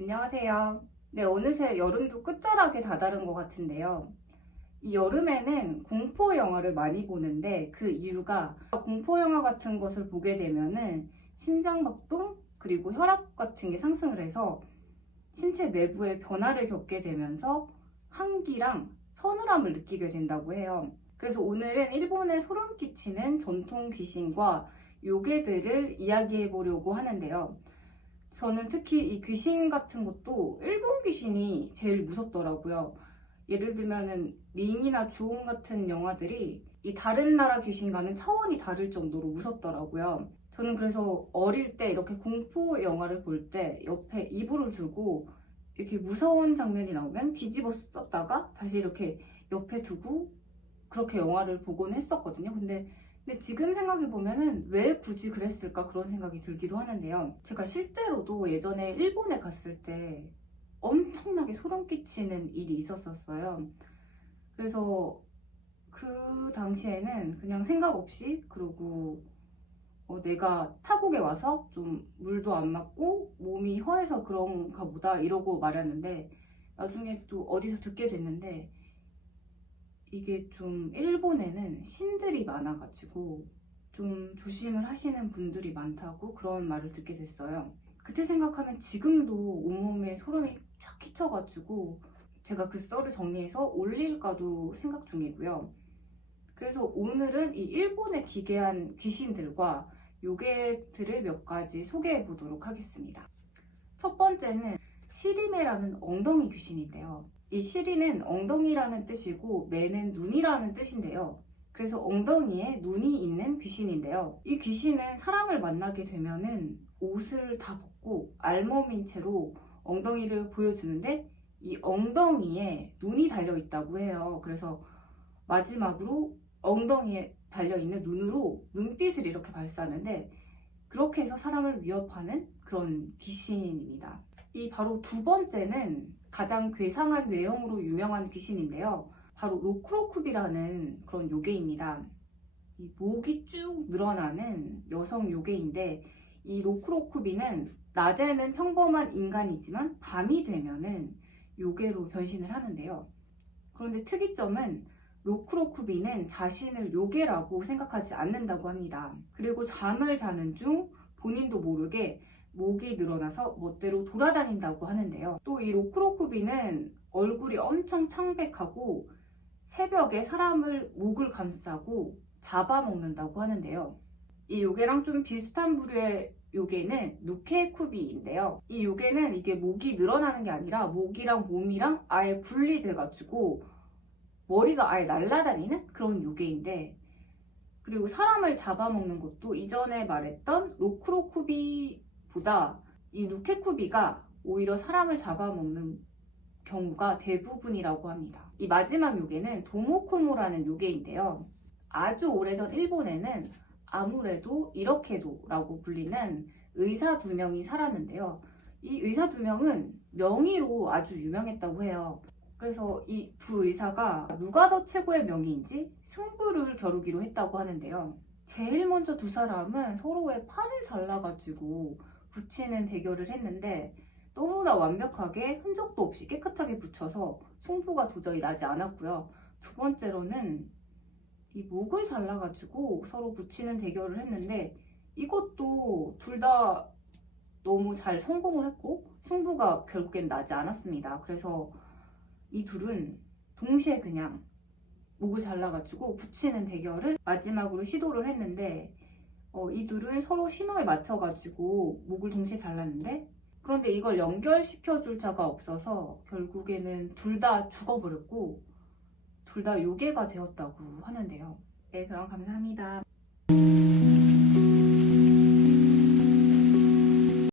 안녕하세요. 네, 어느새 여름도 끝자락에 다다른 것 같은데요. 이 여름에는 공포 영화를 많이 보는데 그 이유가 공포 영화 같은 것을 보게 되면은 심장박동 그리고 혈압 같은 게 상승을 해서 신체 내부에 변화를 겪게 되면서 한기랑 서늘함을 느끼게 된다고 해요. 그래서 오늘은 일본에 소름 끼치는 전통 귀신과 요괴들을 이야기해 보려고 하는데요. 저는 특히 이 귀신 같은 것도 일본 귀신이 제일 무섭더라고요. 예를 들면은 링이나 주온 같은 영화들이 이 다른 나라 귀신과는 차원이 다를 정도로 무섭더라고요. 저는 그래서 어릴 때 이렇게 공포 영화를 볼 때 옆에 이불을 두고 이렇게 무서운 장면이 나오면 뒤집어 썼다가 다시 이렇게 옆에 두고 그렇게 영화를 보곤 했었거든요. 근데 지금 생각해보면은 왜 굳이 그랬을까 그런 생각이 들기도 하는데요. 제가 실제로도 예전에 일본에 갔을 때 엄청나게 소름 끼치는 일이 있었어요. 그래서 그 당시에는 그냥 생각 없이 그러고 내가 타국에 와서 좀 물도 안 맞고 몸이 허해서 그런가 보다 이러고 말았는데 나중에 또 어디서 듣게 됐는데 이게 좀 일본에는 신들이 많아가지고 좀 조심을 하시는 분들이 많다고 그런 말을 듣게 됐어요. 그때 생각하면 지금도 온몸에 소름이 쫙 끼쳐가지고 제가 그 썰을 정리해서 올릴까도 생각 중이고요. 그래서 오늘은 이 일본에 기괴한 귀신들과 요괴들을 몇 가지 소개해 보도록 하겠습니다. 첫 번째는 시리메라는 엉덩이 귀신인데요. 이 시리는 엉덩이라는 뜻이고 매는 눈이라는 뜻인데요. 그래서 엉덩이에 눈이 있는 귀신인데요. 이 귀신은 사람을 만나게 되면은 옷을 다 벗고 알몸인 채로 엉덩이를 보여주는데 이 엉덩이에 눈이 달려 있다고 해요. 그래서 마지막으로 엉덩이에 달려있는 눈으로 눈빛을 이렇게 발사하는데 그렇게 해서 사람을 위협하는 그런 귀신입니다. 이 바로 두 번째는 가장 괴상한 외형으로 유명한 귀신인데요. 바로 로크로쿰이라는 그런 요괴입니다. 이 목이 쭉 늘어나는 여성 요괴인데 이 로크로쿰이는 낮에는 평범한 인간이지만 밤이 되면은 요괴로 변신을 하는데요. 그런데 특이점은 로크로쿰이는 자신을 요괴라고 생각하지 않는다고 합니다. 그리고 잠을 자는 중 본인도 모르게 목이 늘어나서 멋대로 돌아다닌다고 하는데요. 또 이 로크로쿰이는 얼굴이 엄청 창백하고 새벽에 사람을 목을 감싸고 잡아먹는다고 하는데요. 이 요괴랑 좀 비슷한 부류의 요괴는 누케쿠비인데요. 이 요괴는 이게 목이 늘어나는 게 아니라 목이랑 몸이랑 아예 분리돼가지고 머리가 아예 날아다니는 그런 요괴인데 그리고 사람을 잡아먹는 것도 이전에 말했던 로크로쿠비보다 이 누케쿠비가 오히려 사람을 잡아먹는 경우가 대부분이라고 합니다. 이 마지막 요괴는 도모코모라는 요괴인데요. 아주 오래전 일본에는 아무래도 이렇게도라고 불리는 의사 두 명이 살았는데요. 이 의사 두 명은 명의로 아주 유명했다고 해요. 그래서 이 두 의사가 누가 더 최고의 명의인지 승부를 겨루기로 했다고 하는데요. 제일 먼저 두 사람은 서로의 팔을 잘라가지고 붙이는 대결을 했는데 너무나 완벽하게 흔적도 없이 깨끗하게 붙여서 승부가 도저히 나지 않았고요. 두 번째로는 이 목을 잘라가지고 서로 붙이는 대결을 했는데 이것도 둘 다 너무 잘 성공을 했고 승부가 결국엔 나지 않았습니다. 그래서 이 둘은 동시에 그냥 목을 잘라가지고 붙이는 대결을 마지막으로 시도를 했는데 이 둘은 서로 신호에 맞춰가지고 목을 동시에 잘랐는데 그런데 이걸 연결시켜줄 자가 없어서 결국에는 둘 다 죽어버렸고 둘 다 요괴가 되었다고 하는데요. 네, 그럼 감사합니다.